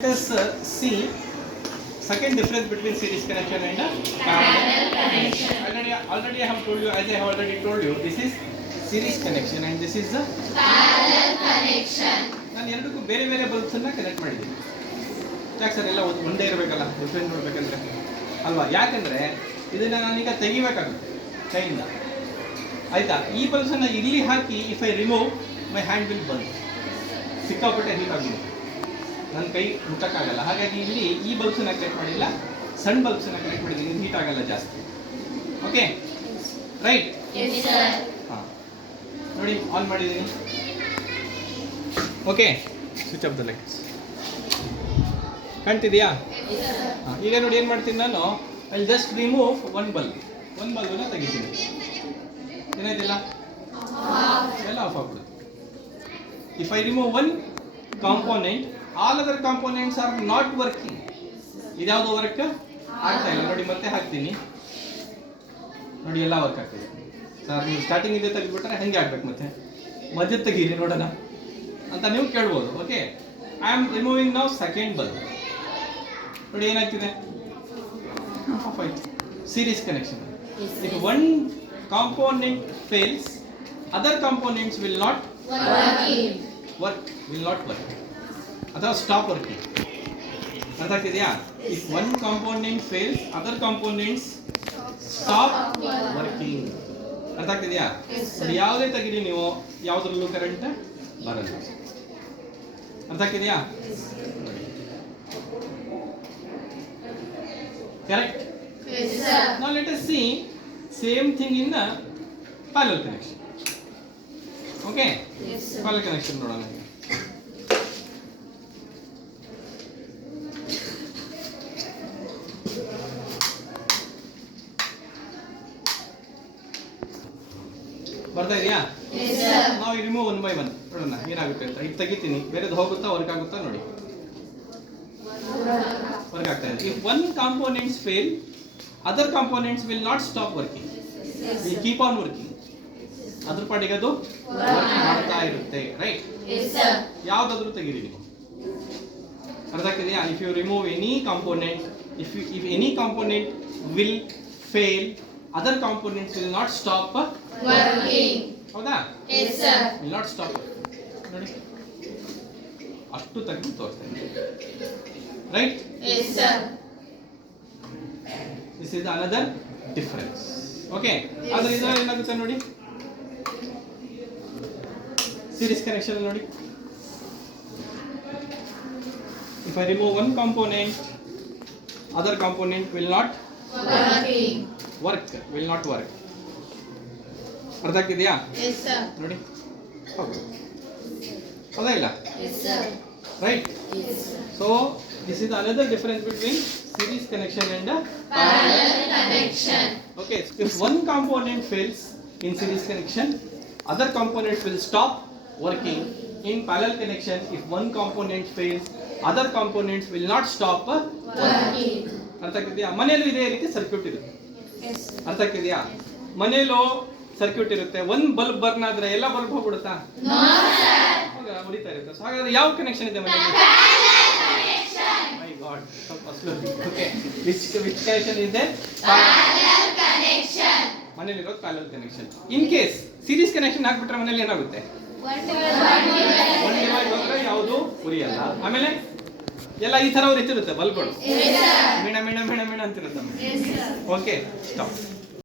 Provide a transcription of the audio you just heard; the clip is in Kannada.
Let us see second difference between series connection and parallel connection. Already I have told you, as I have already told you, this is series connection and this is the parallel connection. ನಾನು ಎರಡಕ್ಕೂ ಬೇರೆ ಬೇರೆ ಬಲ್ಬ್ಸ್ ಅನ್ನ ಕನೆಕ್ಟ್ ಮಾಡಿದ್ದೀನಿ. ಯಾಕೆ ಸರ್ ಎಲ್ಲ ಒಂದೇ ಇರಬೇಕಲ್ಲ, ಡಿಫ್ರೆಂಟ್ ನೋಡ್ಬೇಕಂದ್ರೆ ಅಲ್ವಾ? ಯಾಕಂದ್ರೆ ಇದನ್ನ ನಾನೀಗ ತೆಗಿಬೇಕಾಗುತ್ತೆ ಕೈಯಿಂದ, ಆಯ್ತಾ? ಈ ಬಲ್ಬ್ಸ್ ಅನ್ನ ಇಲ್ಲಿ ಹಾಕಿ if I remove my hand will burn, ಸಿಕ್ಕಾಪಟ್ಟೆ ಹೀಟ್ ಆಗಿದೆ, ನನ್ನ ಕೈ ಮುಟ್ಟಕ್ಕಾಗಲ್ಲ. ಹಾಗಾಗಿ ಇಲ್ಲಿ ಈ ಬಲ್ಬ್ಸನ್ನ ಕನೆಕ್ಟ್ ಮಾಡಿಲ್ಲ, ಸಣ್ಣ ಬಲ್ಬ್ಸನ್ನ ಕನೆಕ್ಟ್ ಮಾಡಿದ್ದೀನಿ, ಹೀಟ್ ಆಗಲ್ಲ ಜಾಸ್ತಿ. Okay, right? ಹಾಂ, ನೋಡಿ ಆನ್ ಮಾಡಿದ್ದೀನಿ. Okay, switch off the lights. ಕಾಣ್ತಿದೆಯಾ? ಹಾಂ, ಈಗ ನೋಡಿ ಏನು ಮಾಡ್ತೀನಿ ನಾನು, ಐ ಜಸ್ಟ್ ರಿಮೂವ್ ಒನ್ ಬಲ್ಬನ್ನ ತೆಗಿತೀನಿ. ಏನಾಯ್ತಿಲ್ಲ, ಎಲ್ಲ ಆಫ್ ಆಗ್ಬಿಡುತ್ತೆ. If I remove one component, all other components are not working. ಇದ್ಯಾವುದು ವರ್ಕ್ ಆಗ್ತಾ ಇಲ್ಲ. ನೋಡಿ ಮತ್ತೆ ಹಾಕ್ತೀನಿ, ನೋಡಿ ಎಲ್ಲ ವರ್ಕ್ ಆಗ್ತದೆ. ಸರ್ ನೀವು ಸ್ಟಾರ್ಟಿಂಗ್ ಇದೆ ತೆಗೆದುಬಿಟ್ರೆ ಹೆಂಗೆ ಆಗ್ಬೇಕು, ಮತ್ತೆ ಮಧ್ಯ ತೆಗೀರಿ ನೋಡೋಣ ಅಂತ ನೀವು ಕೇಳ್ಬೋದು. Okay, I am removing now second bulb. ನೋಡಿ ಏನಾಗ್ತಿದೆ, ಆಫ್ ಆಯ್ತು. Series connection. If one component fails, other components will not work ಅಥವಾ ಸ್ಟಾಪ್ ವರ್ಕಿಂಗ್. ಅರ್ಥ ಆಗ್ತಿದೆಯಾ? If one component fails, other components stop working. ಅರ್ಥ ಆಗ್ತಿದೆಯಾ? ಯಾವುದೇ ತೆಗೀರಿ ನೀವು, ಯಾವುದ್ರಲ್ಲೂ ಕರೆಂಟ್ ಬರಲ್ಲ. ಅರ್ಥ ಆಗ್ತಿದೆಯಾ? Correct. Now let us see same thing in the parallel connection. Okay? Yes, sir. Parallel connection ನೋಡೋಣ. ಬರ್ತಾ ಇದೆಯಾ? ನಾವು ರಿಮೂವ್ ಒನ್ ಬೈ ಒನ್ ನೋಡೋಣ ಏನಾಗುತ್ತೆ ಅಂತ. ಇದು ತೆಗಿತೀನಿ, ಬೇರೆದು ಹೋಗುತ್ತಾ ವರ್ಕ್ ಆಗುತ್ತಾ ನೋಡಿ. ವರ್ಕ್ ಆಗ್ತಾ ಇದೆ. If one components fail, other components will not stop working, will keep on working. ಅದ್ರ ಪಾಟಿಗೆ ಅದು ವರ್ಕ್ ಮಾಡ್ತಾ ಇರುತ್ತೆ. ರೈಟ್? ಯಾವ್ದಾದ್ರು ತೆಗೀರಿ ನೀವು. ಅರ್ಥ ಆಗ್ತಿದೆಯಾ? If you remove any component, if any component will fail, other components will not stop working. ಹೌದಾ? Yes, sir. Will not stop. ನೋಡಿ ಅಷ್ಟು ತೆಗೆದು ತೋರಿಸ್ತೇನೆ. Right? Yes, sir. This is another difference. Okay, ಆದ್ರೆ ಇದರಲ್ಲಿ ಏನಾಗುತ್ತೆ ನೋಡಿ, ಸೀರೀಸ್ ಕನೆಕ್ಷನ್ ನೋಡಿ. If I remove one component, other component will not work. ಅರ್ಥ ಆಗ್ತಿದೆಯಾ? Yes, sir. ನೋಡಿ, ಹೌದಾ ಇಲ್ಲ? Yes, sir. Right? Yes, sir. So this is another difference between series connection and Parallel connection. okay, if one component fails in series connection, other components will stop working. In parallel connection, if one component fails, other components will not stop Working. ಅರ್ಥ ಆಗ್ತಿದೆಯಾ? ಮನೆಯಲ್ಲೂ ಇದೇ ರೀತಿ ಸರ್ಕ್ಯೂಟ್ ಇರುತ್ತೆ. Yes. ಅರ್ಥ ಆಗ್ತಿದೆಯಾ? ಮನೆಯಲ್ಲೂ ಸರ್ಕ್ಯೂಟ್ ಇರುತ್ತೆ, ಒಂದ್ ಬಲ್ಬ್ ಬರ್ನ್ ಆದ್ರೆ ಎಲ್ಲ ಬಲ್ಬ್ ಹೋಗ್ಬಿಡುತ್ತಾ? No, sir. ಉರಿತಾ ಇರುತ್ತೆ. ಸೊ ಹಾಗಾದ್ರೆ ಯಾವ ಕನೆಕ್ಷನ್ ಇದೆ ಮನೆಯಲ್ಲಿ? My God, ಸ್ವಲ್ಪ slowly. Okay, which connection is there? Parallel connection. ಮನೇಲಿರೋದು parallel connection. In case series connection ಹಾಕ್ಬಿಟ್ರೆ ಮನೇಲಿ ಏನಾಗುತ್ತೆ? One ಡಿವೈಡ್ ಹೋದ್ರೆ ಯಾವುದು ಉರಿಯಲ್ಲ. ಆಮೇಲೆ ಎಲ್ಲ ಈ ತರ ಉರಿತಿರುತ್ತೆ ಬಲ್ಬ್ಗಳು, Yes, sir. ಮಿಣ ಮಿಣ ಮಿಣ ಮಿಣ ಅಂತಿರುತ್ತೆ. Yes, sir. Okay, stop.